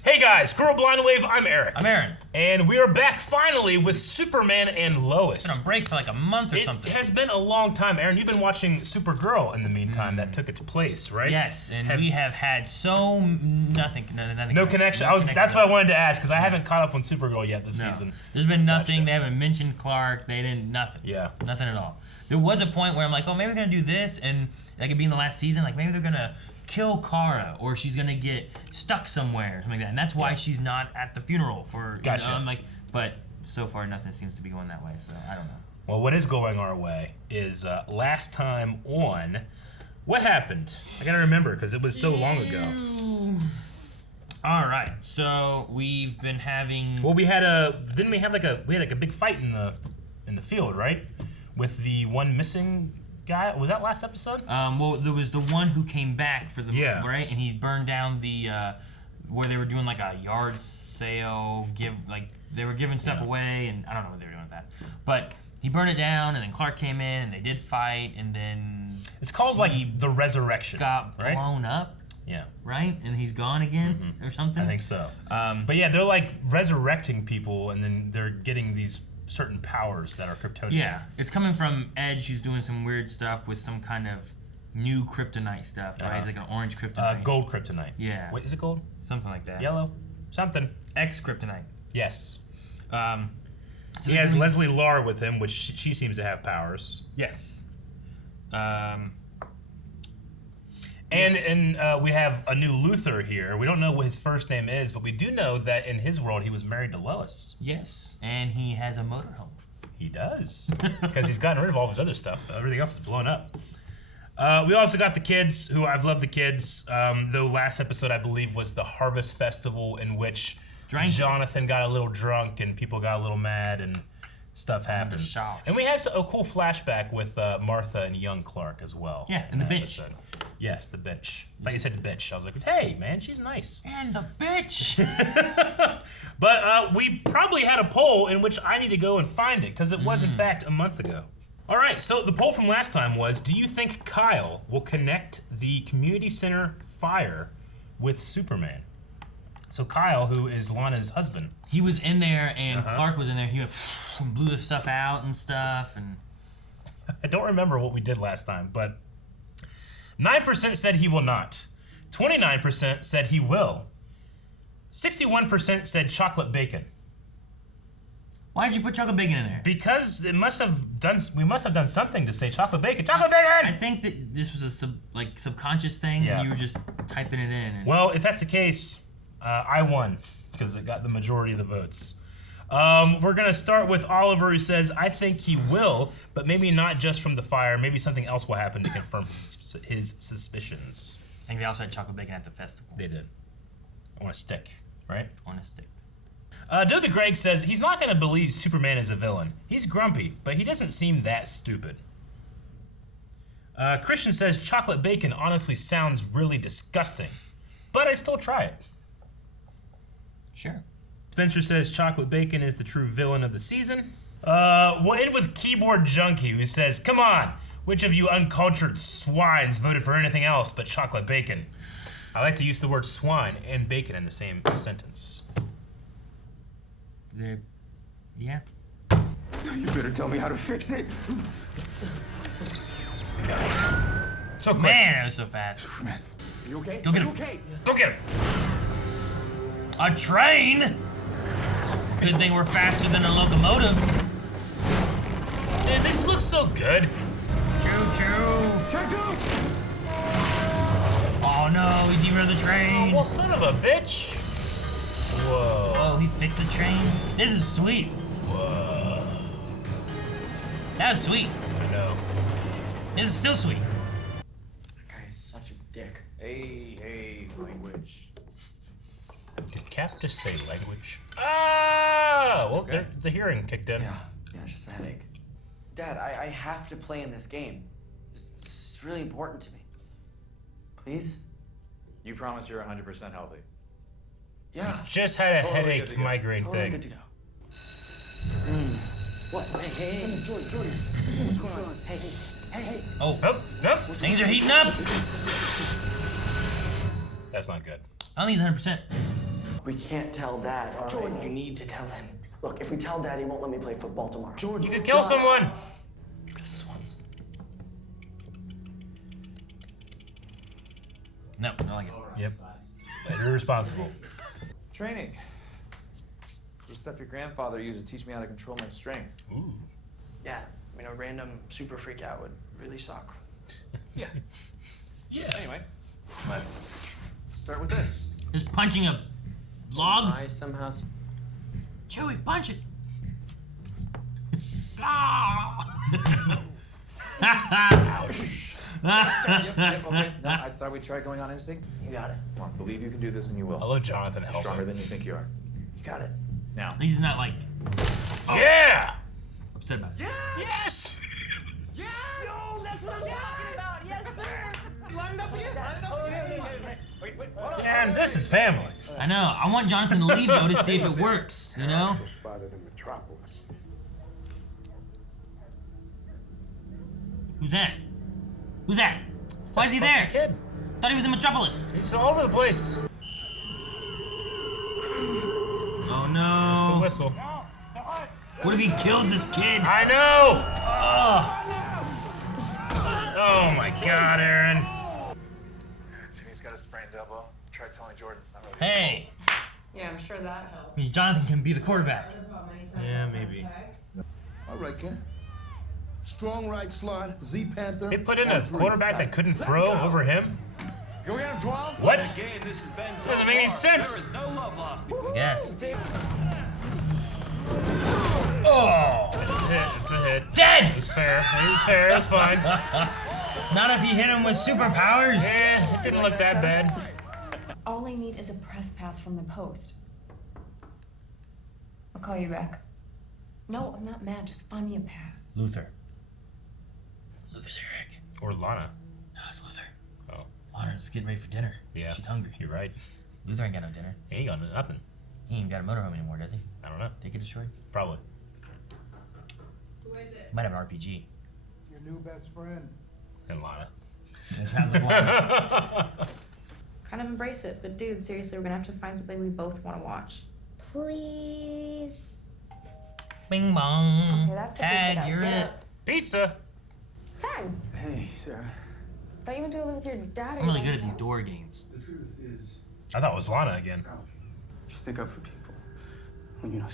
Hey guys, Squirrel Blind Wave, I'm Eric. I'm Aaron. And we are back finally with Superman and Lois. It's been on break for like a month or something. It has been a long time. Aaron, you've been watching Supergirl in the meantime that took its place, right? Yes, and we have had nothing. No connection. That's what I wanted to ask, because I haven't caught up on Supergirl yet this season. There's been nothing. They haven't mentioned Clark. They didn't, nothing. Yeah. Nothing at all. There was a point where I'm like, oh, maybe they're going to do this, and like it'd be in the last season, like maybe they're going to kill Kara, or she's gonna get stuck somewhere, or something like that, and that's why she's not at the funeral for. Gotcha. I'm like, but so far nothing seems to be going that way, so I don't know. Well, what is going our way is last time on, what happened? I gotta remember because it was so long ago. All right, so we've been having. Well, we had a big fight in the field, right? With the one missing guy. Was that last episode? Well, there was the one who came back for the right, and he burned down the where they were doing like a yard sale, they were giving stuff away, and I don't know what they were doing with that, but he burned it down, and then Clark came in, and they did fight, and then it's called like the resurrection. Got blown up. Yeah. Right, and he's gone again or something. I think so. But yeah, they're like resurrecting people, and then they're getting these certain powers that are Kryptonian. Yeah, it's coming from Edge. She's doing some weird stuff with some kind of new kryptonite stuff, right? It's like an orange kryptonite. Gold kryptonite. Yeah. Wait, is it gold? Something like that. Yellow? Something. X kryptonite. Yes. So he has Leslie Lar with him, which she seems to have powers. Yes. And we have a new Luthor here. We don't know what his first name is, but we do know that in his world he was married to Lois. Yes, and he has a motorhome. He does, because he's gotten rid of all of his other stuff. Everything else is blown up. We also got the kids, who I've loved the kids. Though last episode I believe was the Harvest Festival, in which Jonathan got a little drunk and people got a little mad and stuff happens. And we had a cool flashback with Martha and young Clark as well. Yeah, and the bench. Episode. Yes, the bitch. Like you said, the bitch. I was like, hey, man, she's nice. And the bitch! But we probably had a poll in which I need to go and find it, because it was, in fact, a month ago. All right, so the poll from last time was, do you think Kyle will connect the community center fire with Superman? So Kyle, who is Lana's husband. He was in there, and Clark was in there. He went and blew the stuff out and stuff. And I don't remember what we did last time, but 9% said he will not. 29% said he will. 61% said chocolate bacon. Why did you put chocolate bacon in there? Because we must have done something to say chocolate bacon. Chocolate bacon! I think that this was a subconscious thing, and you were just typing it in. And well, if that's the case, I won, because it got the majority of the votes. We're going to start with Oliver, who says, I think he will, but maybe not just from the fire. Maybe something else will happen to confirm his suspicions. I think they also had chocolate bacon at the festival. They did. On a stick, right? On a stick. Dobie Greg says, he's not going to believe Superman is a villain. He's grumpy, but he doesn't seem that stupid. Christian says, chocolate bacon honestly sounds really disgusting, but I'd still try it. Sure. Spencer says chocolate bacon is the true villain of the season. We'll end with Keyboard Junkie, who says, come on, which of you uncultured swines voted for anything else but chocolate bacon? I like to use the word swine and bacon in the same sentence. Yeah. You better tell me how to fix it. So quick. Man, that was so fast. Superman, are you okay? Go get him. Okay? Go get him. A train? Good thing we're faster than a locomotive. Dude, this looks so good. Choo-choo. Choo-choo. Oh no, he derailed the train. Oh, well, son of a bitch. Whoa. Oh, he fixed the train. This is sweet. Whoa. That was sweet. I know. This is still sweet. That guy's such a dick. Hey, language. Did Cap just say language? Ah! Well, Okay. the hearing kicked in. Yeah, it's just a headache. Dad, I have to play in this game. It's really important to me. Please? You promise you're 100% healthy. Yeah. Just had a Totally good headache to go. migraine Totally thing. good to go. What? Hey, Jordan. What's going on? Hey. Oh, Nope. things are heating up. That's not good. I don't think he's 100%. We can't tell Dad. All right? Jordan, you need to tell him. Look, if we tell Dad, he won't let me play football tomorrow. Jordan, You could kill someone. Just this once. No, I like it. Yep. Irresponsible. Training. The stuff your grandfather used to teach me how to control my strength. Ooh. Yeah, I mean, a random super freak out would really suck. Yeah. Yeah. Anyway, let's start with this. Just punching a log. I somehow. Chewie, punch it. Ah! Yep, okay. No, I thought we'd try going on instinct. You got it. Come on, believe you can do this and you I will. love Jonathan Stronger helping. than you think you are. You got it. Now, At least he's not like Yeah. upset about it. Yes. Yo, that's what I'm talking about. Yes, sir. Line up here. Man, this is family. I know. I want Jonathan to leave though to see if it works. You know? Spotted in Metropolis. Who's that? Who's that? Why is he there? Kid. Thought he was in Metropolis. He's all over the place. Oh The no! whistle. What if he kills this kid? I know. Oh my God, Aaron. Timmy's got a sprained elbow. Try telling Jordan it's not really. Hey, Yeah, I'm sure that helped. Jonathan can be the quarterback. Yeah, maybe. All right, Ken. Strong right slot, Z Panther. They put in a quarterback that couldn't throw over him. Go get him, 12. What? Game, this has been so Doesn't make any far. sense. There is no love lost. I guess. Oh, it's a hit. It's a hit. It Dead! was fair. It was fair. It was fine. Not if he hit him with superpowers. Eh, it didn't look that bad. All I need is a press pass from the post. I'll call you back. No, I'm not mad. Just find me a pass. Luther. Luther's Eric. Or Lana. No, it's Luther. Oh, Lana's getting ready for dinner. yeah. She's hungry. You're right. Luther ain't got no dinner. He ain't got nothing. He ain't got a motorhome anymore, does he? I don't know. Take it destroyed? Probably. Who is it? Might have an RPG. Your new best friend. And Lana. It sounds like Lana. Kind of embrace it, but dude, seriously, we're gonna have to find something we both want to watch. Please. Bing bong. Okay, that's a Tag, pizza. you're Get it. up. Pizza. Tag. Hey, Sarah. Thought you went to live with your dad. I'm really good at these door games. The truth is, I thought it was Lana again. you stick up for people. When you know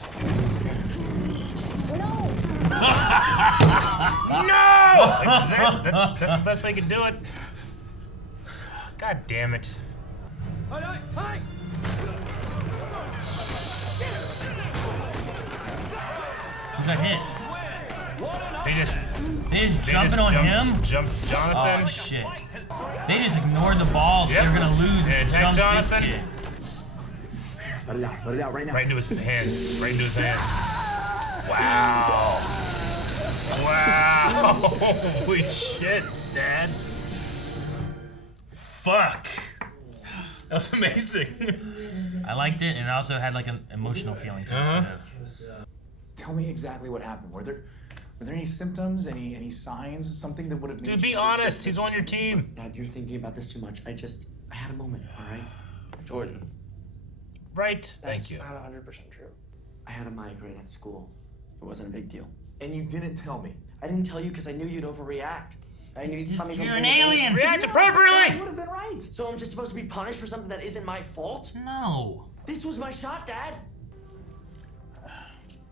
No. No! Exactly. That's the best way you can do it. God damn it. Hey, hey, hey! Who got hit? They just Jumping on him? Jumped Jonathan. Oh shit. They just ignored the ball. Yep. They're gonna lose Yeah, and attack jump Jonathan. this kid. Let it out right now. Right into his hands. Right into his hands. Wow. Wow. Holy shit, Dad. Fuck. That was amazing. I liked it, and it also had like an emotional feeling to it. Tell me exactly what happened. Were there any symptoms, any signs, something that would have made Dude, you be honest. He's on your team. Dad, you're thinking about this too much. I had a moment, all right? Jordan. Right. Thank you. That's not 100% true. I had a migraine at school. It wasn't a big deal. And you didn't tell me. I didn't tell you because I knew you'd overreact. I knew you'd tell me You're something. an alien! React You appropriately. would have been right. So I'm just supposed to be punished for something that isn't my fault? No. This was my shot, Dad.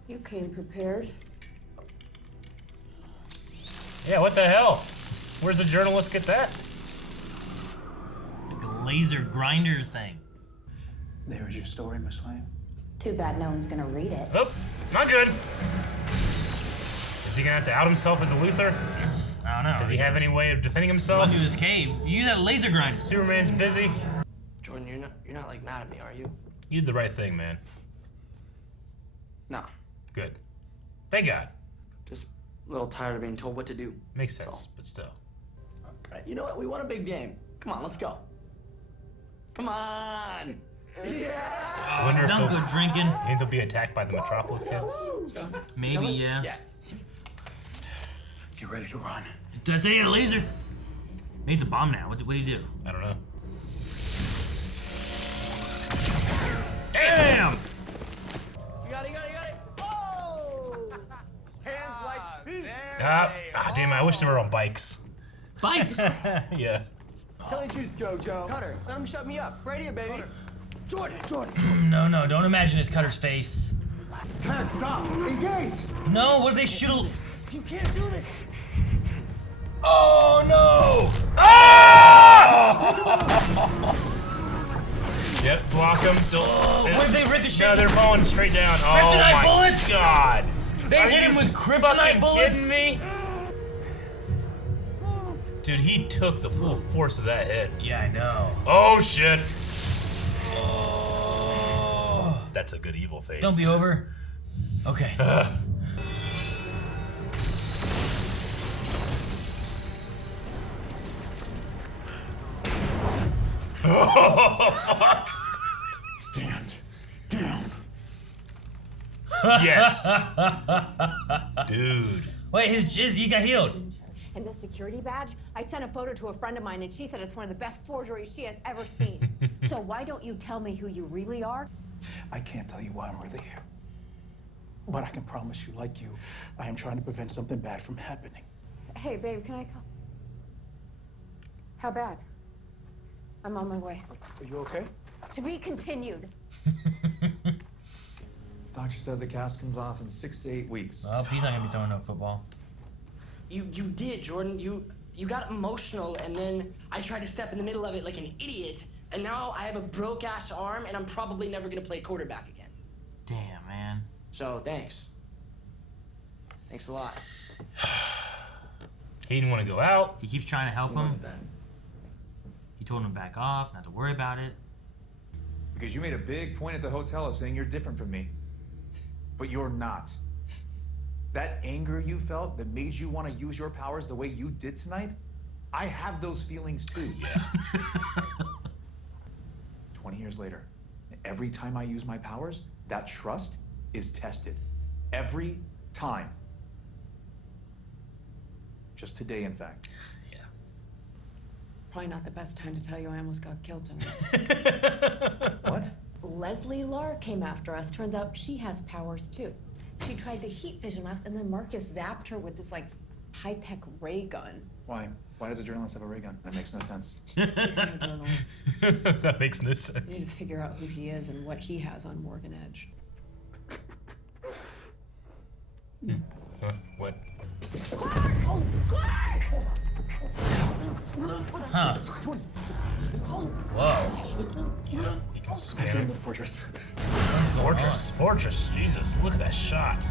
You came prepared. Yeah, what the hell? Where's the journalist get that? It's like a laser grinder thing. There was your story, Miss Flame. Too bad no one's gonna read it. Oh, not good. Is he gonna have to out himself as a Luther? I don't know. Does he have any way of defending Run himself? through this cave. You use that laser grinder. Superman's busy. Jordan, you're not like mad at me, are you? You did the right thing, man. No. Good. Thank God. Just a little tired of being told what to do. Makes sense, but still. All right, you know what? We won a big game. Come on, let's go. Come on. I wonder if Don't they'll, go drinking. you think they'll be attacked by the Metropolis kids? Maybe, yeah. Get ready to run. Did I say he had a laser? Maybe it's a bomb now. What do you do? I don't know. Damn! Damn it, I wish they were on bikes. Bikes. Yeah. Tell the truth, Jojo. Cutter, let him shut me up. Right here, baby. Jordan. No, don't imagine it's Cutter's face. Ted, stop! Engage! No, what if they shoot a... You can't do this. Oh, no! Yep, block them. What if they ricochet? No, they're falling straight down. Kryptonite Oh my bullets? God. They Are hit you him with fucking kryptonite bullets? kidding me? Dude, he took the full force of that hit. Yeah, I know. Oh shit. Oh. That's a good evil face. Don't be over. Okay. Stand down. Yes. Dude. Wait, he got healed. And the security badge, I sent a photo to a friend of mine and she said it's one of the best forgeries she has ever seen. So why don't you tell me who you really are? I can't tell you why I'm really here. But I can promise you, like you, I am trying to prevent something bad from happening. Hey, babe, can I call? How bad? I'm on my way. Are you okay? To be continued. Doctor said the cast comes off in 6 to 8 weeks. Well, he's not gonna be throwing no football. You did, Jordan. You got emotional, and then I tried to step in the middle of it like an idiot, and now I have a broke-ass arm, and I'm probably never gonna play quarterback again. Damn, man. So, thanks. Thanks a lot. He didn't want to go out. He keeps trying to help him. He told him to back off, not to worry about it. Because you made a big point at the hotel of saying you're different from me. But you're not. That anger you felt that made you want to use your powers the way you did tonight, I have those feelings too. Yeah. 20 years later, every time I use my powers, that trust is tested. Every time. Just today, in fact. Yeah. Probably not the best time to tell you I almost got killed tonight. What? Leslie Lar came after us. Turns out she has powers too. She tried to heat vision us, and then Marcus zapped her with this like high-tech ray gun. Why? Why does a journalist have a ray gun? That makes no sense. He's not a journalist. That makes no We sense. need to figure out who he is and what he has on Morgan Edge. Huh? What? Huh. Whoa. He can scan it. The fortress. Fortress. Jesus, look at that shot.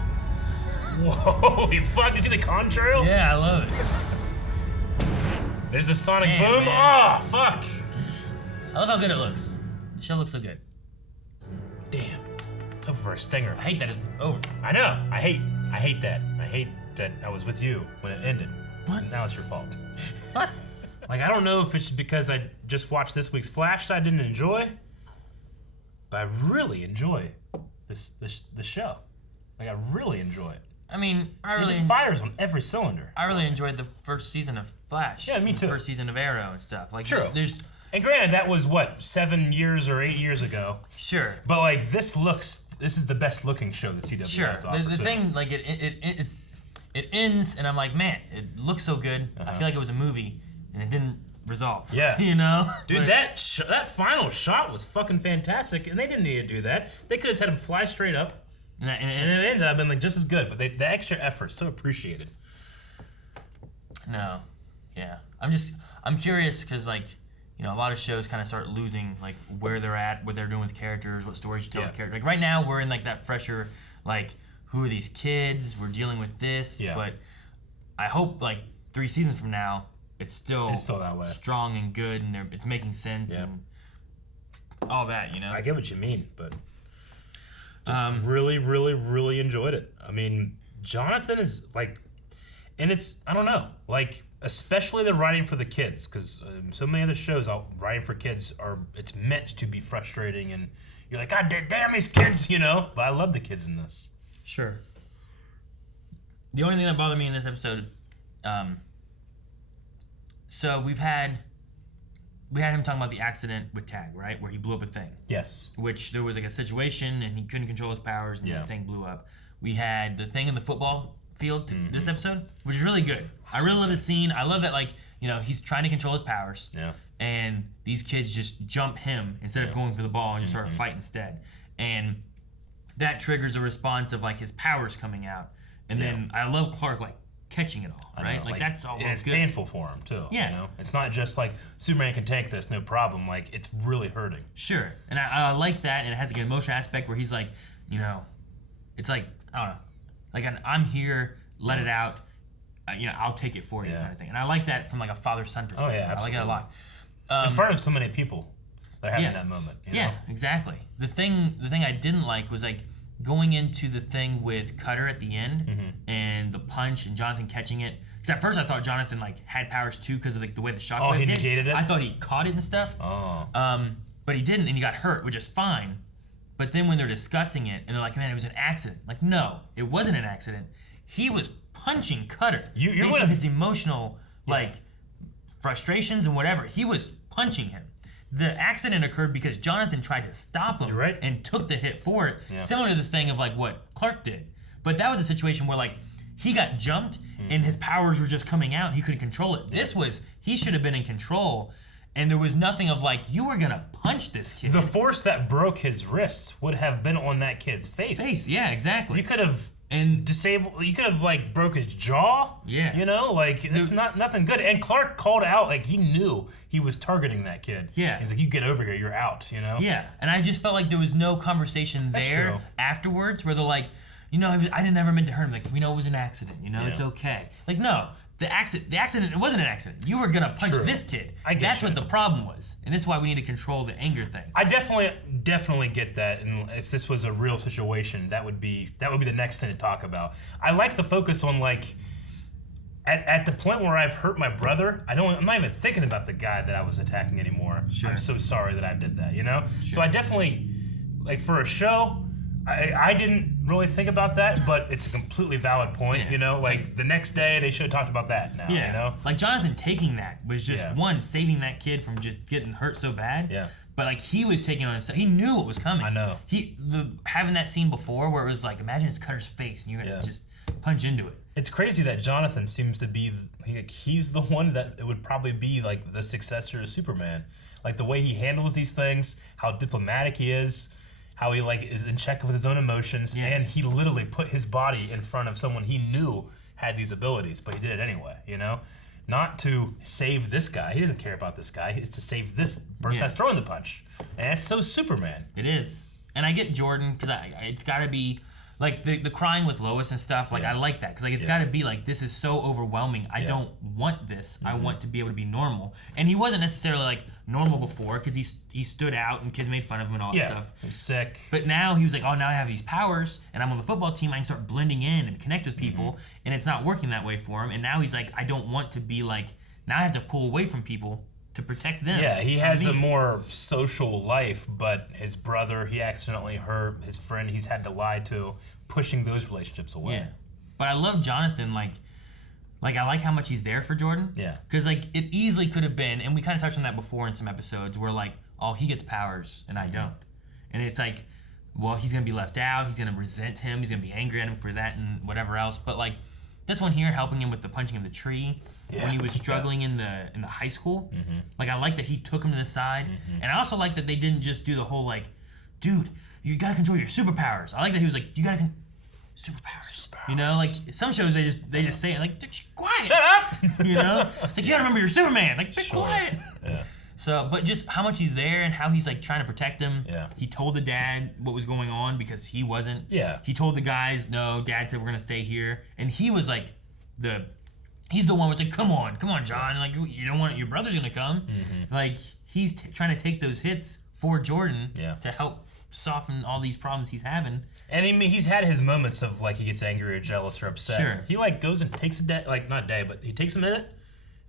Whoa, you fucking see the contrail? Yeah, I love it. There's a sonic Damn, boom. man. Oh, fuck. I love how good it looks. The show looks so good. Damn. Took for a stinger. I hate that it's over. I know. I hate that. I hate that I was with you when it ended. What? And now it's your fault. What? Like, I don't know if it's because I just watched this week's Flash that I didn't enjoy, but I really enjoy this show. Like, I really enjoy it. I mean, It just fires on every cylinder. I really enjoyed the first season of Flash. Yeah, me and too. The first season of Arrow and stuff. Like, True. There's And granted, that was what, 7 years or 8 years ago. sure. But like, this is the best looking show that CW Sure. has offered. The too. thing, like, it ends, and I'm like, man, it looks so good. I feel like it was a movie, and it didn't resolve. Yeah. You know? Dude, Like, that final shot was fucking fantastic, and they didn't need to do that. They could have had him fly straight up, and and it ended up being like just as good. But the extra effort, so appreciated. No. Yeah. I'm curious, because, like, you know, a lot of shows kind of start losing, like, where they're at, what they're doing with characters, what stories you tell with characters. Like, right now, we're in, like, that fresher, like, who are these kids? We're dealing with this. Yeah. But I hope, like, 3 seasons from now, it's still that way. strong and good, and it's making sense and all that, you know? I get what you mean, but just really, really, really enjoyed it. I mean, Jonathan is like, and it's, I don't know, like, especially the writing for the kids, because so many of the shows writing for kids it's meant to be frustrating, and you're like, God damn these kids, you know? But I love the kids in this. Sure. The only thing that bothered me in this episode, so we had him talking about the accident with Tag, right? Where he blew up a thing. Yes. Which there was like a situation and he couldn't control his powers and Yeah. the thing blew up. We had the thing in the football feel to this episode, which is really good. I really love the scene. I love that, like, you know, he's trying to control his powers. Yeah. And these kids just jump him instead of going for the ball and just start a fight instead. And that triggers a response of, like, his powers coming out. And then I love Clark, like, catching it all, right? Like, that's all and it's good. painful for him, too. Yeah. You know? It's not just like, Superman can tank this, no problem. Like, it's really hurting. Sure. And I like that, and it has, like, an emotional aspect where he's like, you know, it's like, I don't know. Like, I'm here, let it out. You know, I'll take it for you, kind of thing. And I like that from, like, a father-son perspective. Oh, yeah, absolutely. I like it a lot. In front of so many people, they're having that moment. You know? Exactly. The thing I didn't like was, like, going into the thing with Cutter at the end and the punch and Jonathan catching it. Because at first I thought Jonathan, like, had powers too because of, like, the way the shockwave he hit. negated it? I thought he caught it and stuff. But he didn't, and he got hurt, which is fine. But then when they're discussing it and they're like, man, it was an accident. Like, no, it wasn't an accident. He was punching Cutter. You're based on his emotional, like, frustrations and whatever. He was punching him. The accident occurred because Jonathan tried to stop him and took the hit for it, similar to the thing of, like, what Clark did. But that was a situation where, like, he got jumped and his powers were just coming out and he couldn't control it. This was, he should have been in control, and there was nothing of, like, you were gonna punch this kid. The force that broke his wrists would have been on that kid's face. Yeah, exactly. You could have you could have, like, broke his jaw. Yeah. You know, like, it's nothing good. And Clark called out, like, he knew he was targeting that kid. Yeah. He's like, you get over here, you're out, you know? Yeah, and I just felt like there was no conversation there afterwards where they're like, you know, I didn't ever meant to hurt him. Like, we know it was an accident, you know, it's okay. Like, no. The accident, it wasn't an accident. You were gonna punch this kid. That's what the problem was. And this is why we need to control the anger thing. I definitely get that, and if this was a real situation, that would be the next thing to talk about. I like the focus on, like, at the point where I've hurt my brother, I'm not even thinking about the guy that I was attacking anymore. Sure. I'm so sorry that I did that, you know? Sure. So I definitely, like, for a show, I didn't really think about that, but it's a completely valid point, you know? Like, the next day, they should have talked about that now, you know? Like, Jonathan taking that was just, one, saving that kid from just getting hurt so bad. Yeah. But, like, he was taking it on himself. He knew what was coming. I know. Having that scene before where it was like, imagine it's Cutter's face and you're going to just punch into it. It's crazy that Jonathan seems to be, like, he's the one that it would probably be, like, the successor to Superman. Like, the way he handles these things, how diplomatic he is, how he, like, is in check with his own emotions, and he literally put his body in front of someone he knew had these abilities, but he did it anyway, you know? Not to save this guy. He doesn't care about this guy. It's to save this person that's throwing the punch. And that's so Superman. It is. And I get Jordan, because it's got to be, like, the crying with Lois and stuff, like, I like that. Because, like, it's got to be, like, this is so overwhelming. I don't want this. I want to be able to be normal. And he wasn't necessarily, like, normal before, because he stood out and kids made fun of him and all that stuff. He was sick. But now he was like, oh, now I have these powers, and I'm on the football team. I can start blending in and connect with people. And it's not working that way for him. And now he's like, I don't want to be, like, now I have to pull away from people to protect them. Yeah, he has a more social life, but his brother, he accidentally hurt, his friend he's had to lie to, pushing those relationships away. Yeah. But I love Jonathan, like I like how much he's there for Jordan. Yeah. Because, like, it easily could have been, and we kind of touched on that before in some episodes, where, like, oh, he gets powers and I don't. And it's like, well, he's going to be left out, he's going to resent him, he's going to be angry at him for that and whatever else. But, like, this one here helping him with the punching of the tree when he was struggling in the high school. Like, I like that he took him to the side. And I also like that they didn't just do the whole, like, dude, you got to control your superpowers. I like that he was like, you got to superpowers. You know, like, some shows they just say it, like, quiet. Shut up! You know? It's like, you got to remember you're Superman. Like, be quiet. Yeah. So, but just how much he's there and how he's, like, trying to protect him. Yeah. He told the dad what was going on because he wasn't. Yeah. He told the guys, no, Dad said we're going to stay here. And he was, like, he's the one who's like, come on, John. Like, you don't want, your brother's going to come. Like, he's trying to take those hits for Jordan to help soften all these problems he's having. And I mean, he's had his moments of, like, he gets angry or jealous or upset. Sure. He, like, goes and takes a day, like, not a day, but he takes a minute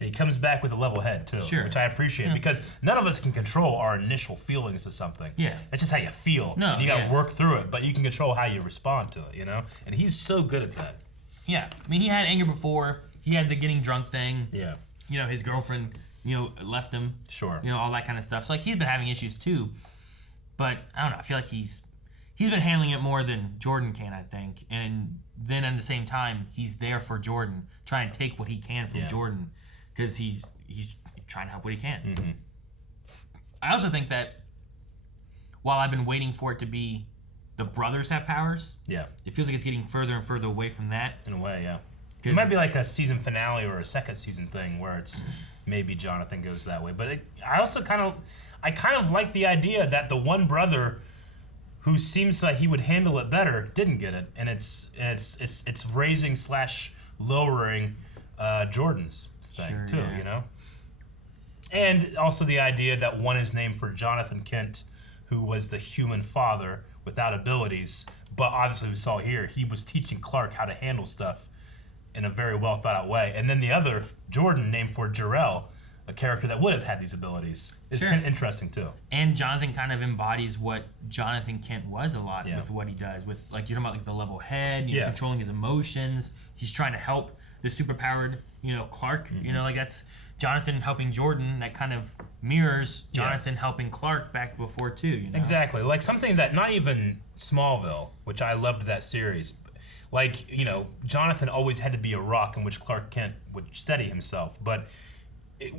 and he comes back with a level head too. Sure. Which I appreciate because none of us can control our initial feelings to something. Yeah. That's just how you feel. No, and you gotta work through it, but you can control how you respond to it, you know? And he's so good at that. Yeah. I mean, he had anger before. He had the getting drunk thing. Yeah. You know, his girlfriend, you know, left him. Sure. You know, all that kind of stuff. So, like, he's been having issues too. But I don't know. I feel like he's he's been handling it more than Jordan can, I think. And then at the same time, he's there for Jordan, trying to take what he can from Jordan, because he's trying to help what he can. Mm-hmm. I also think that while I've been waiting for it to be the brothers have powers, it feels like it's getting further and further away from that. In a way, yeah. It might be like a season finale or a second season thing where it's maybe Jonathan goes that way. But I also kind of like the idea that the one brother who seems like he would handle it better didn't get it, and it's raising / lowering Jordan's thing too, you know. And also the idea that one is named for Jonathan Kent, who was the human father without abilities, but obviously we saw here he was teaching Clark how to handle stuff in a very well thought out way. And then the other, Jordan, named for Jor-El, a character that would have had these abilities. It's kind of interesting too. And Jonathan kind of embodies what Jonathan Kent was a lot with what he does. With, like, you're talking about like the level head, you know, controlling his emotions. He's trying to help the superpowered, you know, Clark. You know, like that's Jonathan helping Jordan. That kind of mirrors Jonathan helping Clark back before too. You know? Exactly. Like something that not even Smallville, which I loved that series. Like, you know, Jonathan always had to be a rock in which Clark Kent would steady himself. But,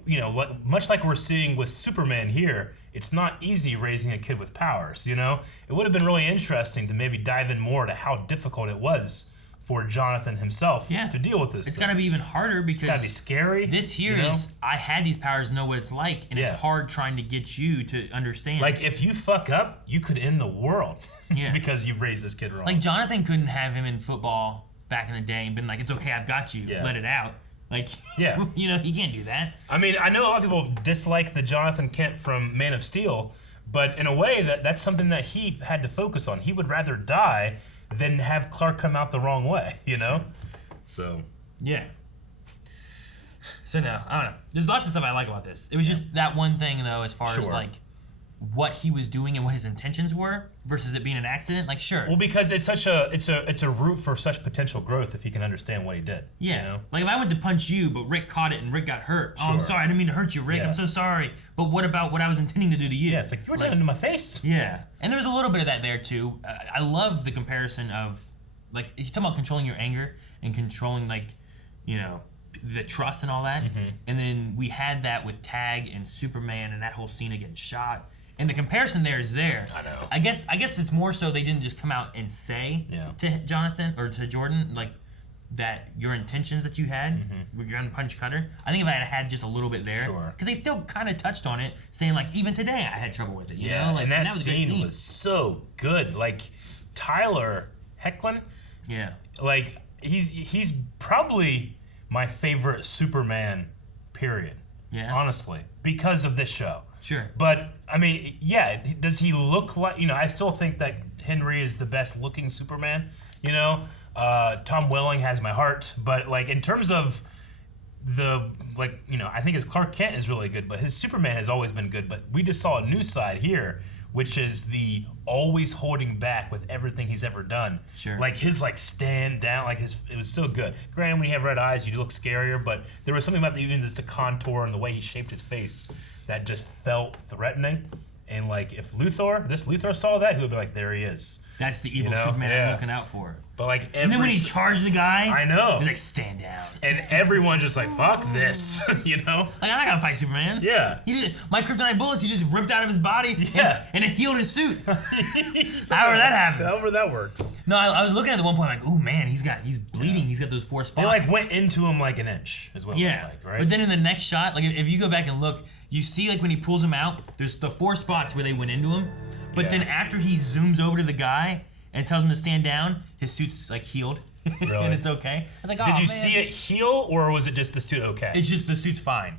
you know, much like we're seeing with Superman here, it's not easy raising a kid with powers, you know? It would have been really interesting to maybe dive in more to how difficult it was for Jonathan himself to deal with this. It's got to be even harder because it's got to be scary. This here is, I had these powers, know what it's like, and it's hard trying to get you to understand. Like, if you fuck up, you could end the world because you raised this kid wrong. Like, Jonathan couldn't have him in football back in the day and been like, it's okay, I've got you, let it out. Like, you know, he can't do that. I mean, I know a lot of people dislike the Jonathan Kent from Man of Steel, but in a way, that's something that he had to focus on. He would rather die than have Clark come out the wrong way, you know? So. Yeah. So, no, I don't know. There's lots of stuff I like about this. It was just that one thing, though, as far as, like, what he was doing and what his intentions were versus it being an accident. Like, sure. Well, because it's such it's a route for such potential growth if he can understand what he did. Yeah. You know? Like, if I went to punch you, but Rick caught it and Rick got hurt. Oh, I'm sorry. I didn't mean to hurt you, Rick. I'm so sorry. But what about what I was intending to do to you? Yeah, it's like, you were doing it to my face. Yeah. And there was a little bit of that there, too. I love the comparison of, like, he's talking about controlling your anger and controlling, like, you know, the trust and all that. And then we had that with Tag and Superman and that whole scene of getting shot. And the comparison there is there. I know. I guess it's more so they didn't just come out and say to Jonathan or to Jordan, like, that your intentions that you had were going to punch Cutter. I think if I had just a little bit there. Because they still kind of touched on it, saying, like, even today I had trouble with it. You know? Like, and that was a great scene was so good. Like, Tyler Hoechlin, like, he's probably my favorite Superman, period. Yeah. Honestly, because of this show. Sure. But, I mean, does he look like, you know, I still think that Henry is the best looking Superman, you know? Tom Welling has my heart, but, like, in terms of the, like, you know, I think his Clark Kent is really good, but his Superman has always been good. But we just saw a new side here, which is the always holding back with everything he's ever done. Sure. Like his like stand down, like it was so good. Granted, when you have red eyes, you look scarier, but there was something about even just the contour and the way he shaped his face that just felt threatening. And like if Luthor saw that, he would be like, there he is. That's the evil Superman I'm looking out for. But like and then when he charged the guy, I know. He's like, stand down. And everyone just like, fuck this, you know? Like, I'm not gonna fight Superman. Yeah. My kryptonite bullets, he just ripped out of his body. Yeah. And it healed his suit. However that happened. However that works. No, I was looking at the one point like, oh man, he's bleeding. He's got those 4 spots. They like went into him like an inch, is what it looked like, right? But then in the next shot, like if you go back and look, you see like when he pulls him out, there's the 4 spots where they went into him. But then after he zooms over to the guy and tells him to stand down, his suit's like healed. Really? And it's okay. I was like, oh, Did you see it heal, or was it just the suit okay? It's just the suit's fine.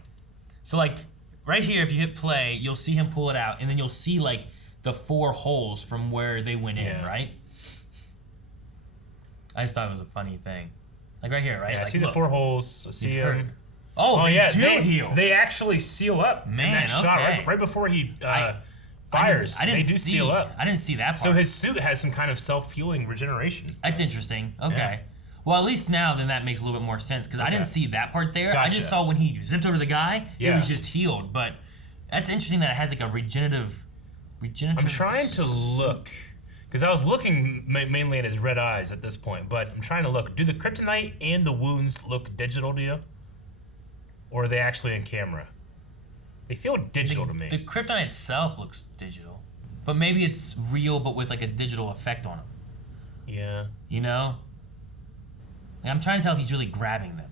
So like right here, if you hit play, you'll see him pull it out, and then you'll see like the 4 holes from where they went in, right? I just thought it was a funny thing. Like right here, right? Yeah, like, I see the 4 holes. I see him. Hurt. Oh, they do heal. They actually seal up. Man, in that shot right before he fires. I didn't they do seal up. I didn't see that part. So his suit has some kind of self-healing regeneration. That's interesting. Okay. Yeah. Well, at least now then that makes a little bit more sense because I didn't see that part there. Gotcha. I just saw when he zipped over the guy, it was just healed. But that's interesting that it has like a regenerative. I'm trying to look Because I was looking mainly at his red eyes at this point, but I'm trying to look. Do the kryptonite and the wounds look digital to you? Or are they actually in camera? They feel digital to me. The kryptonite itself looks digital. But maybe it's real, but with like a digital effect on him. Yeah. You know? Like, I'm trying to tell if he's really grabbing them.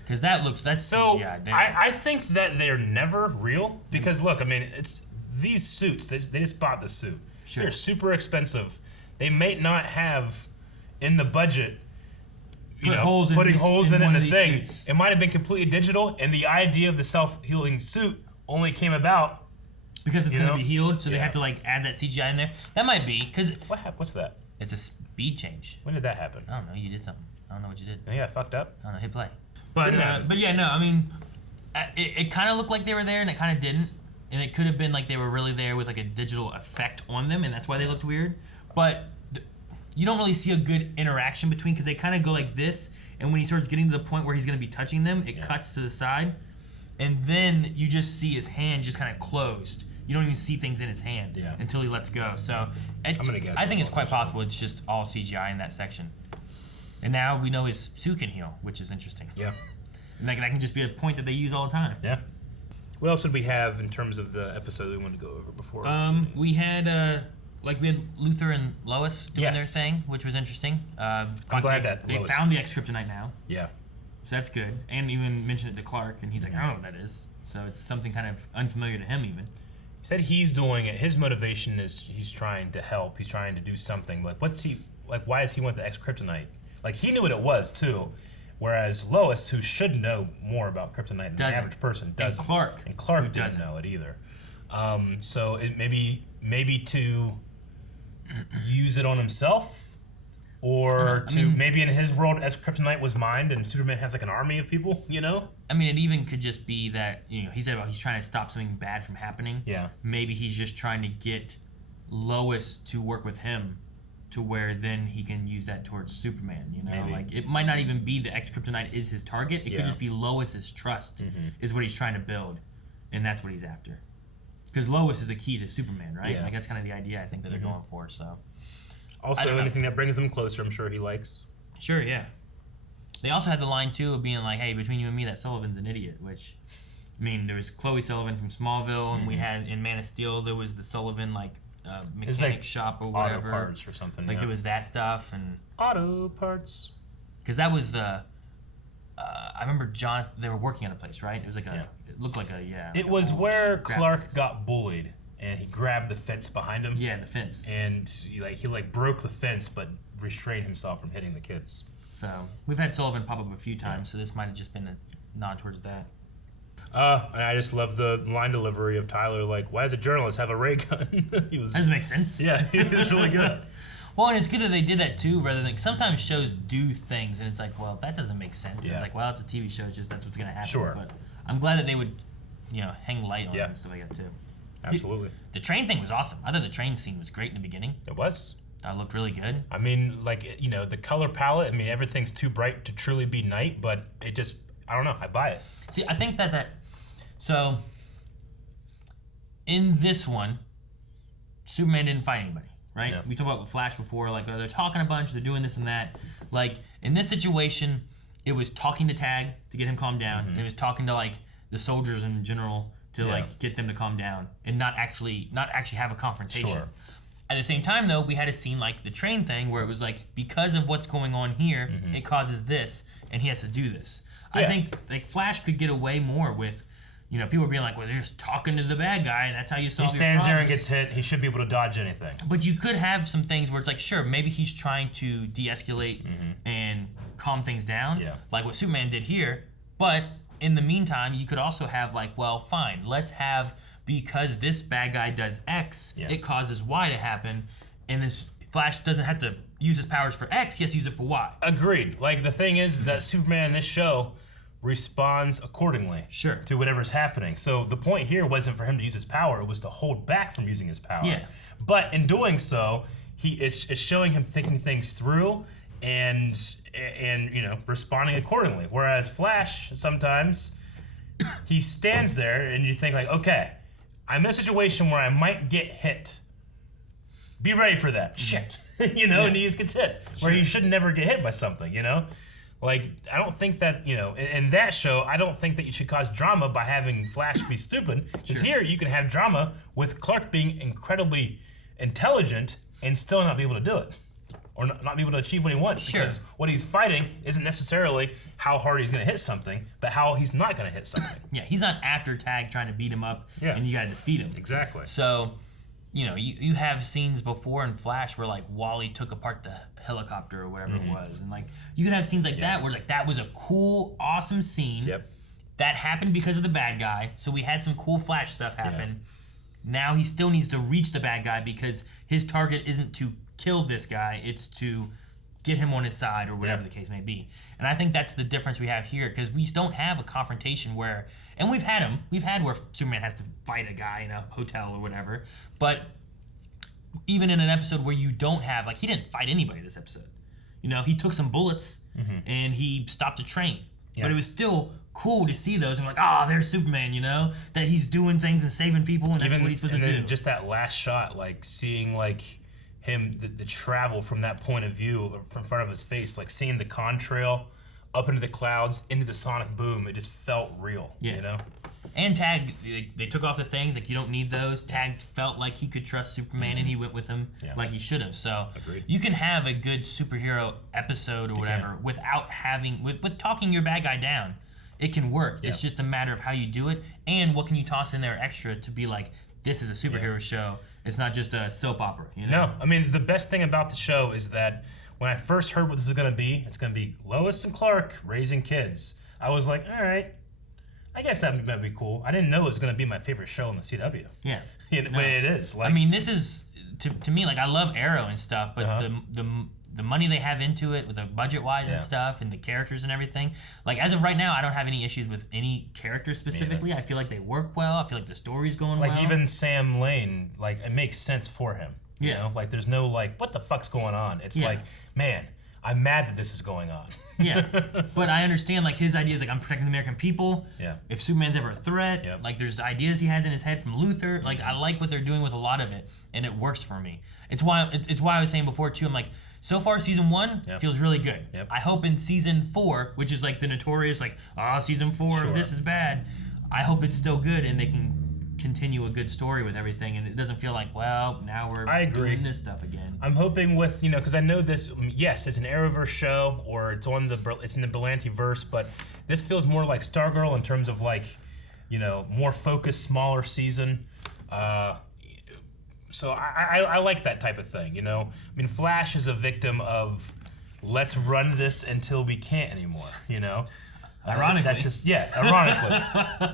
Because that's so CGI. I think that they're never real. Because look, I mean, it's these suits, they just bought the suit. Sure. They're super expensive. They may not have in the budget, putting holes in the thing. Suits. It might have been completely digital, and the idea of the self-healing suit only came about because it's going to be healed, so they have to like add that CGI in there. That might be because what's that? It's a speed change. When did that happen? I don't know. You did something. I don't know what you did. Yeah, I fucked up. I don't know. Hit play. But yeah, no. I mean, it kind of looked like they were there, and it kind of didn't. And it could have been like they were really there with like a digital effect on them, and that's why they looked weird. But you don't really see a good interaction between, because they kind of go like this, and when he starts getting to the point where he's going to be touching them, it cuts to the side, and then you just see his hand just kind of closed. You don't even see things in his hand until he lets go. So I think it's quite possible it's just all CGI in that section. And now we know his suit can heal, which is interesting. Yeah. And that can just be a point that they use all the time. Yeah. What else did we have in terms of the episode we wanted to go over before? We had Luther and Lois doing their thing, which was interesting. I'm glad that they found the X-Kryptonite now. Yeah. So that's good. And even mentioned it to Clark, and he's like, I don't know what that is. So it's something kind of unfamiliar to him even. He said he's doing it. His motivation is he's trying to help. He's trying to do something. Like, why does he want the X-Kryptonite? Like, he knew what it was, too. Whereas Lois, who should know more about kryptonite than the average person, doesn't. And Clark didn't know it either. So it maybe to use it on himself, or maybe in his world, as kryptonite was mined, and Superman has like an army of people. You know. I mean, it even could just be that he said about he's trying to stop something bad from happening. Yeah. Maybe he's just trying to get Lois to work with him, to where then he can use that towards Superman, Maybe. Like, it might not even be the X-Kryptonite is his target. It could just be Lois's trust is what he's trying to build, and that's what he's after. Because Lois is a key to Superman, right? Yeah. Like, that's kind of the idea I think that they're going for, so. Also, anything that brings them closer, I'm sure he likes. Sure, yeah. They also had the line, too, of being like, hey, between you and me, that Sullivan's an idiot, which, I mean, there was Chloe Sullivan from Smallville, and we had, in Man of Steel, there was the Sullivan, like, mechanic shop or whatever. Auto parts or something. Like there was that stuff and auto parts. Because that was the. I remember Jonathan. They were working at a place, right? It was like it looked like It was where Clark got bullied, and he grabbed the fence behind him. Yeah, the fence. And he broke the fence, but restrained himself from hitting the kids. So we've had Sullivan pop up a few times, so this might have just been a nod towards that. And I just love the line delivery of Tyler, like, why does a journalist have a ray gun? That doesn't make sense. Yeah, he was really good. Well, and it's good that they did that too, rather than sometimes shows do things and it's like, well, that doesn't make sense. Yeah. It's like, well, it's a TV show, it's just that's what's gonna happen. Sure. But I'm glad that they would, hang light on it and stuff like that too. Absolutely. The train thing was awesome. I thought the train scene was great in the beginning. It was. That looked really good. I mean, like, the color palette, I mean, everything's too bright to truly be night, but it just, I don't know, I buy it. See, I think so, in this one, Superman didn't fight anybody, right? Yeah. We talked about Flash before, like, they're talking a bunch, they're doing this and that. Like, in this situation, it was talking to Tag to get him calmed down, and it was talking to, like, the soldiers in general to, like, get them to calm down and not actually have a confrontation. Sure. At the same time, though, we had a scene like the train thing where it was like, because of what's going on here, it causes this, and he has to do this. Yeah. I think, like, Flash could get away more with, people being like, well, they're just talking to the bad guy, and that's how you solve your problems. He stands there and gets hit. He should be able to dodge anything. But you could have some things where it's like, sure, maybe he's trying to de-escalate and calm things down, like what Superman did here. But in the meantime, you could also have like, well, fine, let's have, because this bad guy does X, it causes Y to happen, and this Flash doesn't have to use his powers for X, he has to use it for Y. Agreed. Like, the thing is that Superman in this show responds accordingly to whatever's happening. So the point here wasn't for him to use his power, it was to hold back from using his power. Yeah. But in doing so, it's showing him thinking things through and responding accordingly. Whereas Flash, sometimes he stands there and you think like, okay, I'm in a situation where I might get hit. be ready for that. Shit. You know, and he just gets hit. Where he should never get hit by something, you know? Like, I don't think that, you know, in that show, I don't think that you should cause drama by having Flash be stupid. Because here, you can have drama with Clark being incredibly intelligent and still not be able to do it. Or not be able to achieve what he wants. Because what he's fighting isn't necessarily how hard he's going to hit something, but how he's not going to hit something. Yeah, he's not after Tag trying to beat him up, and you got to defeat him. Exactly. So, you know, you have scenes before in Flash where, like, Wally took apart the helicopter or whatever it was. And, like, you can have scenes like that where, like, that was a cool, awesome scene. That happened because of the bad guy. So we had some cool Flash stuff happen. Now he still needs to reach the bad guy because his target isn't to kill this guy. It's to get him on his side or whatever the case may be. And I think that's the difference we have here because we don't have a confrontation where, and we've had them, where Superman has to fight a guy in a hotel or whatever, but even in an episode where you don't have, like, he didn't fight anybody this episode. You know, he took some bullets and he stopped a train. But it was still cool to see those and like, there's Superman, you know? That he's doing things and saving people and that's what he's supposed to do. Just that last shot, like, seeing, like, him, the travel from that point of view from front of his face, like, seeing the contrail up into the clouds, into the sonic boom, it just felt real, you know? And Tag, they took off the things, like, you don't need those. Tag felt like he could trust Superman, and he went with him like he should have. So you can have a good superhero episode or whatever without having, with talking your bad guy down. It can work. It's just a matter of how you do it, and what can you toss in there extra to be like, this is a superhero show. It's not just a soap opera, you know? No, I mean, the best thing about the show is that when I first heard what this is going to be, it's going to be Lois and Clark raising kids. I was like, all right, I guess that might be cool. I didn't know it was going to be my favorite show on the CW. Yeah. When it is. Like, I mean, this is, to me, like, I love Arrow and stuff, but the money they have into it, with the budget-wise and stuff, and the characters and everything, like, as of right now, I don't have any issues with any characters specifically. I feel like they work well. I feel like the story's going well. Like, even Sam Lane, like, it makes sense for him. You know? Like, there's no, like, what the fuck's going on? It's like, man, I'm mad that this is going on. But I understand, like, his ideas, like, I'm protecting the American people. If Superman's ever a threat, like, there's ideas he has in his head from Luthor. Like, I like what they're doing with a lot of it, and it works for me. It's why I was saying before, too, I'm like, so far, season 1 feels really good. I hope in season 4, which is like the notorious, like, season 4 of this is bad, I hope it's still good and they can continue a good story with everything and it doesn't feel like, well, now we're doing this stuff again. I'm hoping with, you know, because I know this, yes, it's an Arrowverse show or it's in the Berlanti-verse, but this feels more like Stargirl in terms of, like, you know, more focused, smaller season. So I like that type of thing, you know? I mean, Flash is a victim of let's run this until we can't anymore, you know? Ironically. That's just, ironically.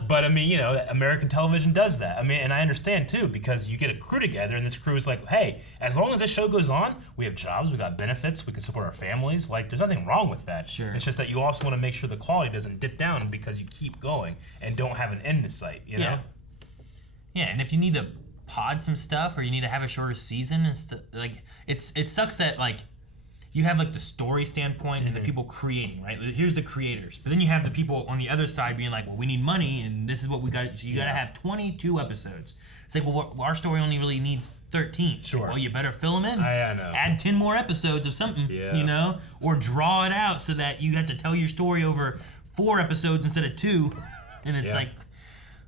But, I mean, you know, American television does that. I mean, and I understand, too, because you get a crew together, and this crew is like, hey, as long as this show goes on, we have jobs, we got benefits, we can support our families. Like, there's nothing wrong with that. It's just that you also want to make sure the quality doesn't dip down because you keep going and don't have an end in sight, you know? Yeah, and if you need to pod some stuff or you need to have a shorter season and stuff, like, it sucks that, like, you have, like, the story standpoint and the people creating, right? Here's the creators. But then you have the people on the other side being like, well, we need money, and this is what we got. So you got to have 22 episodes. It's like, well, our story only really needs 13. Well, you better fill them in. I know. Add 10 more episodes of something, you know? Or draw it out so that you have to tell your story over 4 episodes instead of 2. And it's like,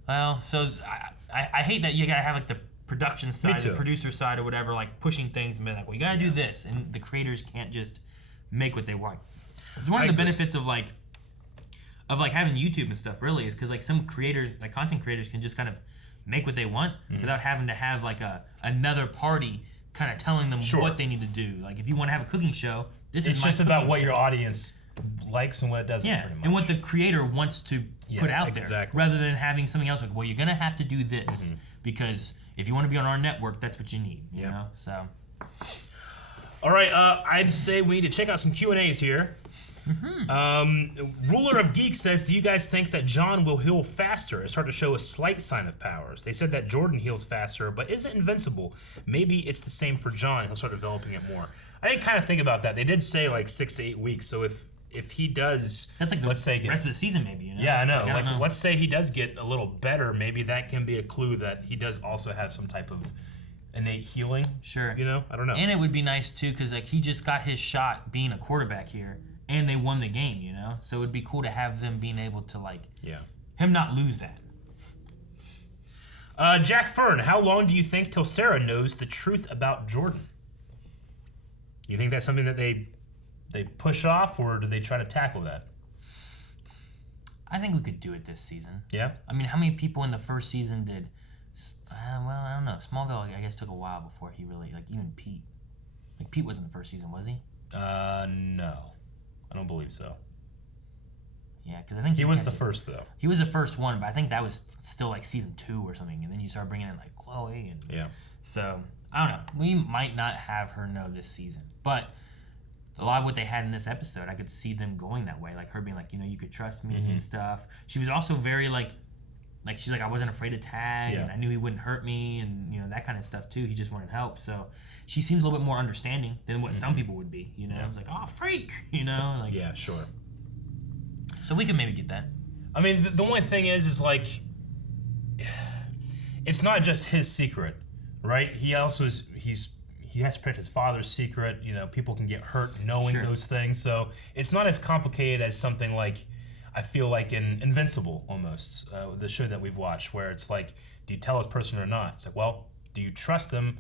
well, so I hate that you got to have, like, the production side, the producer side, or whatever, like, pushing things and being like, well, you gotta do this, and the creators can't just make what they want. It's one of the benefits of like having YouTube and stuff, really, is because, like, some creators, like content creators, can just kind of make what they want without having to have, like, another party kind of telling them what they need to do. Like, if you want to have a cooking show, it's just about what your audience likes and what it doesn't. Pretty much. And what the creator wants to put out there, rather than having something else like, well, you're gonna have to do this because if you want to be on our network, that's what you need. You know, so. All right, I'd say we need to check out some Q&As here. Ruler of Geeks says, do you guys think that John will heal faster? It's hard to show a slight sign of powers. They said that Jordan heals faster, but isn't invincible. Maybe it's the same for John. He'll start developing it more. I didn't kind of think about that. They did say like 6 to 8 weeks, so if he does, that's like, let's say, the rest of the season, maybe. You know? Yeah, I know. Like, let's say he does get a little better. Maybe that can be a clue that he does also have some type of innate healing. Sure. You know, I don't know. And it would be nice too, because like he just got his shot being a quarterback here, and they won the game. You know, so it would be cool to have them being able to like him not lose that. Jack Fern, how long do you think till Sarah knows the truth about Jordan? You think that's something that they push off, or do they try to tackle that? I think we could do it this season. Yeah? I mean, how many people in the first season did... well, I don't know. Smallville, I guess, took a while before he really... Like, even Pete. Like, Pete wasn't the first season, was he? No. I don't believe so. Yeah, because I think... He was the first, though. He was the first one, but I think that was still, like, season 2 or something. And then you start bringing in, like, Chloe. And yeah. So, I don't know. We might not have her know this season. But... a lot of what they had in this episode, I could see them going that way. Like her being like, you know, you could trust me and stuff. She was also very like she's like, I wasn't afraid to tag and I knew he wouldn't hurt me and, you know, that kind of stuff too. He just wanted help. So she seems a little bit more understanding than what some people would be, you know? It's like, oh, freak, you know? Like, yeah, sure. So we could maybe get that. I mean, the only thing is like, it's not just his secret, right? He also is, he has to protect his father's secret. You know, people can get hurt knowing those things. So it's not as complicated as something like, I feel like in Invincible almost, the show that we've watched, where it's like, do you tell this person or not? It's like, well, do you trust them?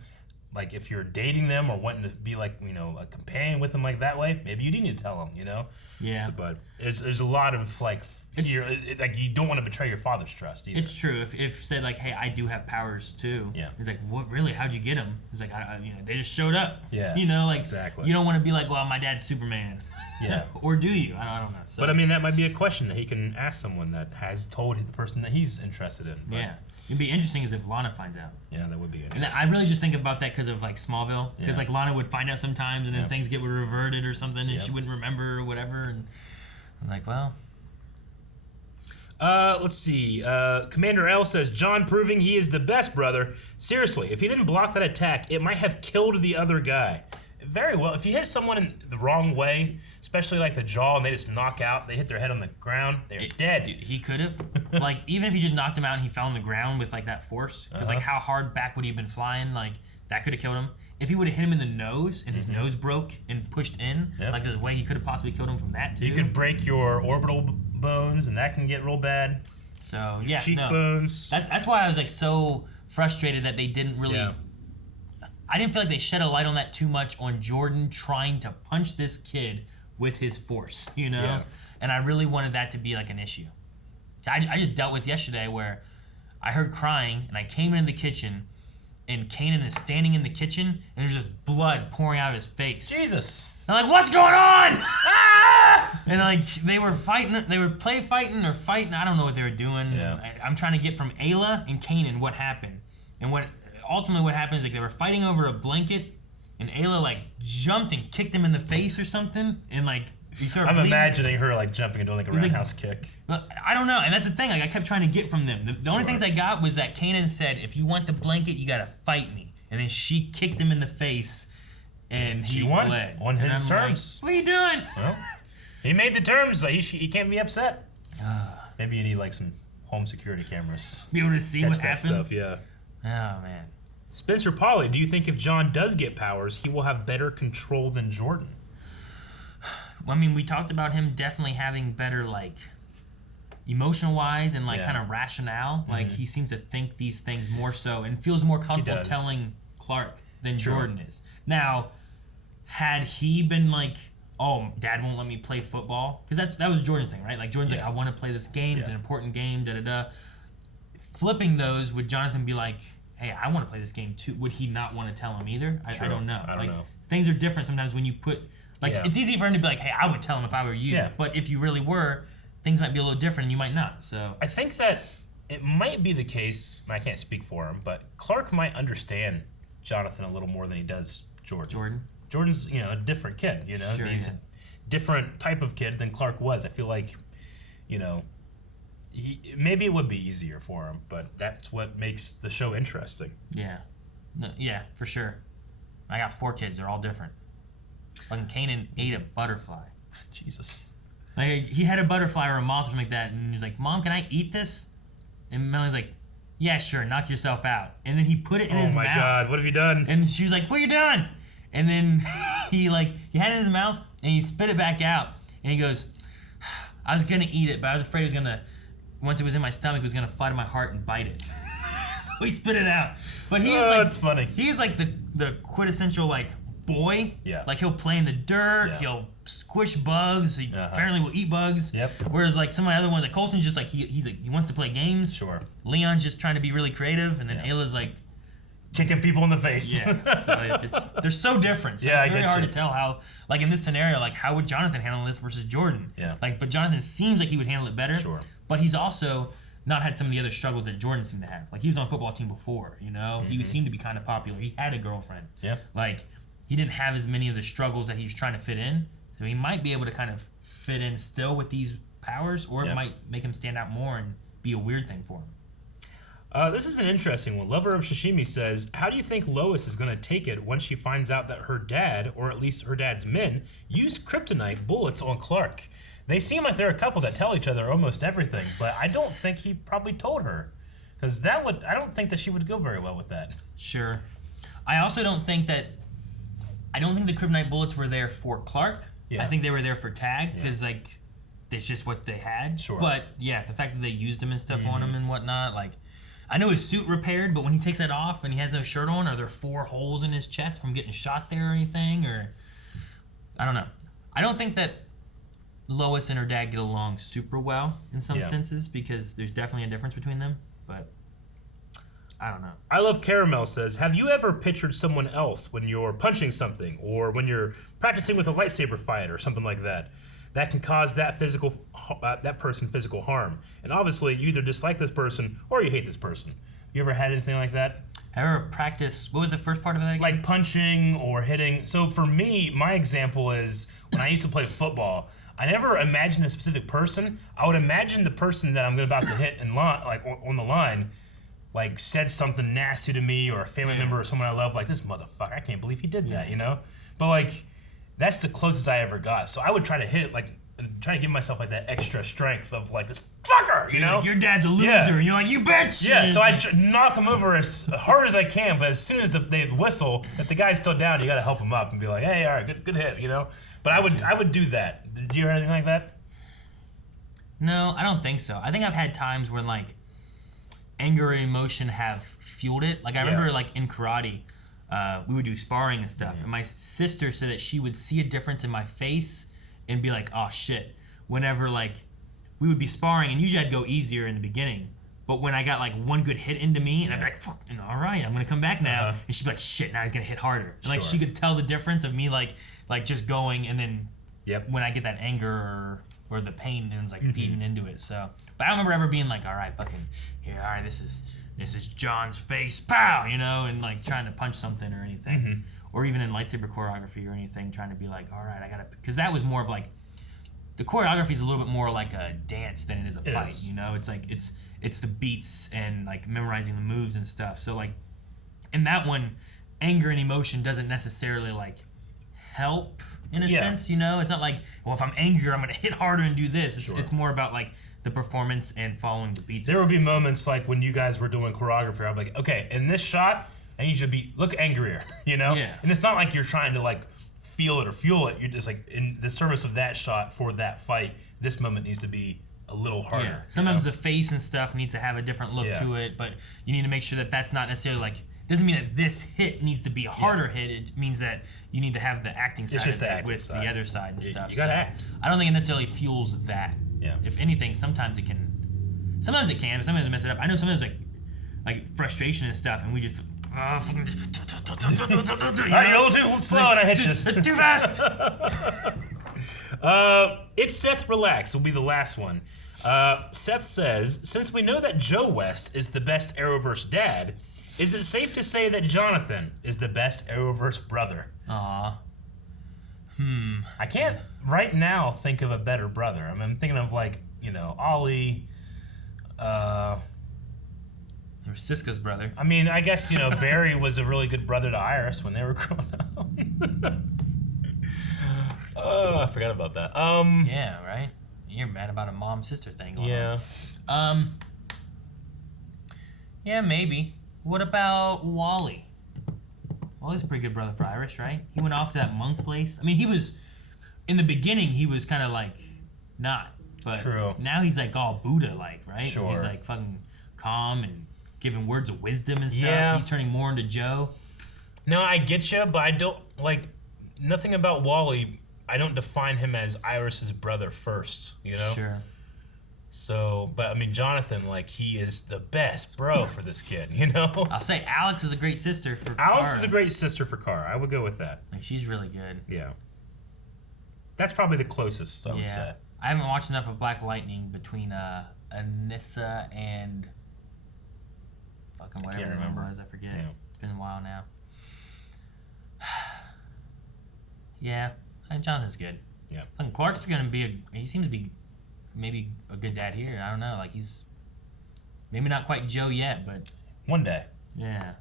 Like if you're dating them or wanting to be like, you know, a companion with them like that way, maybe you do need to tell them, you know? Yeah. So, but there's a lot of like, like you don't want to betray your father's trust either. It's true. If said like, hey, I do have powers too. Yeah. It's like, what really? How'd you get them? It's like, you know, they just showed up. Yeah. You know, like exactly. You don't want to be like, well, my dad's Superman. Yeah. Or do you? I don't know. So. But I mean, that might be a question that he can ask someone that has told the person that he's interested in. But yeah. It'd be interesting as if Lana finds out. Yeah, that would be interesting. And I really just think about that because of like Smallville, because like Lana would find out sometimes, and then things get reverted or something, and she wouldn't remember or whatever. And I'm like, well. Let's see. Commander L says, John proving he is the best brother. Seriously, if he didn't block that attack, it might have killed the other guy. Very well. If you hit someone in the wrong way, especially like the jaw, and they just knock out, they hit their head on the ground, they're dead. Dude, he could have. Like, even if he just knocked him out and he fell on the ground with like that force, because like how hard back would he have been flying? Like, that could have killed him. If he would have hit him in the nose and his nose broke and pushed in, like there's a way he could have possibly killed him from that too. You could break your orbital bones, and that can get real bad. So yeah, cheekbones. No. That's why I was like so frustrated that they didn't really. Yeah. I didn't feel like they shed a light on that too much on Jordan trying to punch this kid with his force, you know? Yeah. And I really wanted that to be like an issue. I just dealt with yesterday where I heard crying and I came in the kitchen and Kanan is standing in the kitchen and there's just blood pouring out of his face. Jesus. I'm like, what's going on? Ah! And like they were fighting, I don't know what they were doing. Yeah. I'm trying to get from Ayla and Kanan what happened. And ultimately what happened is like they were fighting over a blanket and Ayla like jumped and kicked him in the face or something and like he started I'm bleeding. imagining her like jumping and doing like a roundhouse kick. But I don't know, and that's the thing, like I kept trying to get from them. The only things I got was that Kanan said, if you want the blanket, you gotta fight me. And then she kicked him in the face and he won bled. on his terms. Like, what are you doing? Well, he made the terms, like he can't be upset. Maybe you need like some home security cameras. Be able to see what happened? Stuff, yeah. Oh man. Spencer Pauly, do you think if John does get powers, he will have better control than Jordan? I mean, we talked about him definitely having better, like, emotional wise and, like, kind of rationale. Like, he seems to think these things more so and feels more comfortable telling Clark than Jordan is. Now, had he been like, oh, Dad won't let me play football, because that was Jordan's thing, right? Like, Jordan's like, I want to play this game. It's an important game, da-da-da. Flipping those, would Jonathan be like, hey, I want to play this game too? Would he not want to tell him either? I don't know. I don't know. Things are different sometimes when you put, like, it's easy for him to be like, hey, I would tell him if I were you. Yeah. But if you really were, things might be a little different and you might not. So I think that it might be the case, and I can't speak for him, but Clark might understand Jonathan a little more than he does Jordan. Jordan's, a different kid, Sure, he's a different type of kid than Clark was. I feel like, maybe it would be easier for him, but that's what makes the show interesting. Yeah. No, yeah, for sure. I got 4 kids. They're all different. Fucking Kanan ate a butterfly. Jesus. Like, he had a butterfly or a moth or something like that, and he was like, Mom, can I eat this? And Melanie's like, yeah, sure, knock yourself out. And then he put it in his mouth. Oh my God, what have you done? And she was like, what are you doing? And then he had it in his mouth and he spit it back out. And he goes, I was gonna eat it, but I was afraid it was gonna, once it was in my stomach, it was gonna fly to my heart and bite it. So he spit it out. But he is like, that's funny. He is like the quintessential like boy. Yeah. Like he'll play in the dirt. Yeah. He'll squish bugs. He apparently will eat bugs. Yep. Whereas like some of the other ones, like Coulson's just like he wants to play games. Sure. Leon's just trying to be really creative, and then Ayla's like kicking people in the face. Yeah. So they're so different. So it's very hard to tell how, like in this scenario, like how would Jonathan handle this versus Jordan? Yeah. Like, but Jonathan seems like he would handle it better. Sure. But he's also not had some of the other struggles that Jordan seemed to have. Like he was on a football team before, you know? He seemed to be kind of popular. He had a girlfriend. Yeah. Like he didn't have as many of the struggles that he was trying to fit in. So he might be able to kind of fit in still with these powers, or it might make him stand out more and be a weird thing for him. This is an interesting one. Lover of Sashimi says, how do you think Lois is going to take it once she finds out that her dad, or at least her dad's men, used kryptonite bullets on Clark? They seem like they're a couple that tell each other almost everything, but I don't think he probably told her. Because I don't think that she would go very well with that. Sure. I also don't think the kryptonite bullets were there for Clark. Yeah. I think they were there for Tag, because like, it's just what they had. Sure. But yeah, the fact that they used them and stuff on him and whatnot, like, I know his suit repaired, but when he takes that off and he has no shirt on, are there 4 holes in his chest from getting shot there or anything? Or I don't know. I don't think that Lois and her dad get along super well in some senses, because there's definitely a difference between them. But I don't know. I Love Caramel says, have you ever pictured someone else when you're punching something, or when you're practicing with a lightsaber fight or something like that can cause that person physical harm? And obviously, you either dislike this person or you hate this person. You ever had anything like that? I ever practiced, what was the first part of that again? Like punching or hitting. So for me, my example is when I used to play football, I never imagined a specific person. I would imagine the person that I'm about to hit in line, like on the line, like said something nasty to me, or a family member or someone I love, like, this motherfucker, I can't believe he did that, you know? But like, that's the closest I ever got. So I would try to hit it, like, try to give myself like that extra strength of like, this fucker, you know? Like, your dad's a loser. Yeah. And you're like, you bitch. Yeah, so I knock him over as hard as I can, but as soon as they whistle, if the guy's still down, you gotta help him up and be like, hey, all right, good hit, you know? But I would do that. Did you hear anything like that? No, I don't think so. I think I've had times when like anger and emotion have fueled it. Like I remember like in karate, we would do sparring and stuff, and my sister said that she would see a difference in my face and be like, oh shit, whenever like we would be sparring, and usually I'd go easier in the beginning, but when I got like one good hit into me, and I'd be like, fuck, all right, I'm gonna come back now, and she'd be like, shit, now he's gonna hit harder. And like she could tell the difference of me like just going, and then when I get that anger or the pain, and it's like feeding into it. So, but I don't remember ever being like, all right, fucking, here, all right, this is John's face, pow, you know, and like trying to punch something or anything, or even in lightsaber choreography or anything, trying to be like, all right, I gotta, because that was more of like, the choreography is a little bit more like a dance than it is a fight, you know? It's like, it's the beats and like memorizing the moves and stuff. So like, in that one, anger and emotion doesn't necessarily like help in a sense, you know? It's not like, well, if I'm angry, I'm gonna hit harder and do this. It's more about like the performance and following the beats. There would be moments like when you guys were doing choreography, I'd be like, okay, in this shot, I need you to look angrier, you know? Yeah. And it's not like you're trying to like feel it or fuel it. You're just like, in the service of that shot for that fight, this moment needs to be a little harder. Yeah. Sometimes the face and stuff needs to have a different look to it, but you need to make sure that that's not necessarily like, doesn't mean that this hit needs to be a harder hit. It means that you need to have the acting side of it with the other side and stuff. You gotta act. I don't think it necessarily fuels that. Yeah. If anything, sometimes it can, but sometimes it mess it up. I know sometimes like frustration and stuff, and we just Alright, you're a little too slow and I hit you. It's too fast. It's Seth Relax will be the last one. Seth says, since we know that Joe West is the best Arrowverse dad, is it safe to say that Jonathan is the best Arrowverse brother? Aw. I can't right now think of a better brother. I mean, I'm thinking of like, you know, Ollie, or Siska's brother. I mean, I guess, you know, Barry was a really good brother to Iris when they were growing up. Oh, I forgot about that. Yeah, right? You're mad about a mom-sister thing going on. Yeah, maybe. What about Wally? Wally's a pretty good brother for Iris, right? He went off to that monk place. I mean, he was, in the beginning, he was kind of like, not. But True. Now he's like all Buddha-like, right? Sure. He's like fucking calm and giving words of wisdom and stuff. Yeah. He's turning more into Joe. No, I get you, but I don't, like, nothing about Wally, I don't define him as Iris's brother first, you know? Sure. So, but I mean, Jonathan, like, he is the best bro for this kid, you know? I'll say Alex is a great sister for Alex Kara. is a great sister for Kara. I would go with that. Like, she's really good. Yeah. That's probably the closest, I would Yeah. say. I haven't watched enough of Black Lightning between Anissa and fucking whatever her name remember. was. I forget. Yeah. It's been a while now. Yeah, and Jonathan's good. Yeah. Fucking Clark's gonna be he seems to be maybe a good dad here. I don't know. Like he's maybe not quite Joe yet, but One day. yeah.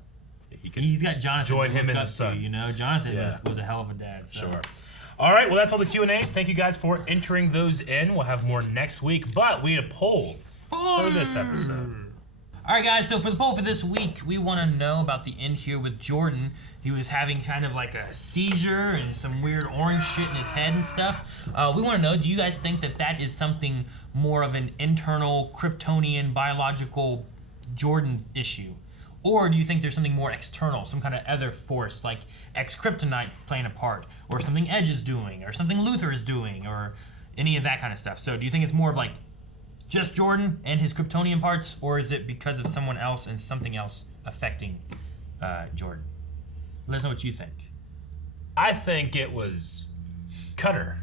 He could He's got Jonathan join to him look in the up to, sun. you know, Jonathan Yeah. was a hell of a dad. So. Sure. All right, well, that's all the Q&As. Thank you guys for entering those in. We'll have more next week, but we had a poll for this episode. All right, guys, so for the poll for this week, we want to know about the end here with Jordan. He was having kind of like a seizure and some weird orange shit in his head and stuff. We want to know, do you guys think that that is something more of an internal Kryptonian biological Jordan issue? Or do you think there's something more external, some kind of other force like X-Kryptonite playing a part, or something Edge is doing, or something Luthor is doing, or any of that kind of stuff? So do you think it's more of like just Jordan and his Kryptonian parts, or is it because of someone else and something else affecting Jordan? Let us know what you think. I think it was Cutter.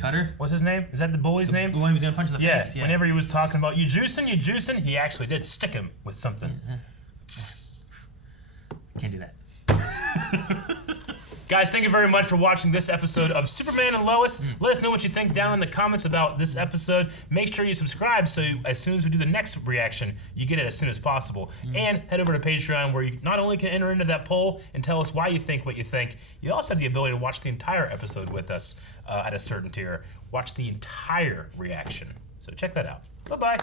Cutter? What's his name? Is that the bully's name? The one who was going to punch in the Yeah, face? Yeah. whenever he was talking about, you juicing, he actually did stick him with something. Can't do that. Guys, thank you very much for watching this episode of Superman and Lois. Let us know what you think down in the comments about this episode. Make sure you subscribe so as soon as we do the next reaction, you get it as soon as possible. And head over to Patreon where you not only can enter into that poll and tell us why you think what you think, you also have the ability to watch the entire episode with us at a certain tier. Watch the entire reaction. So check that out. Bye-bye.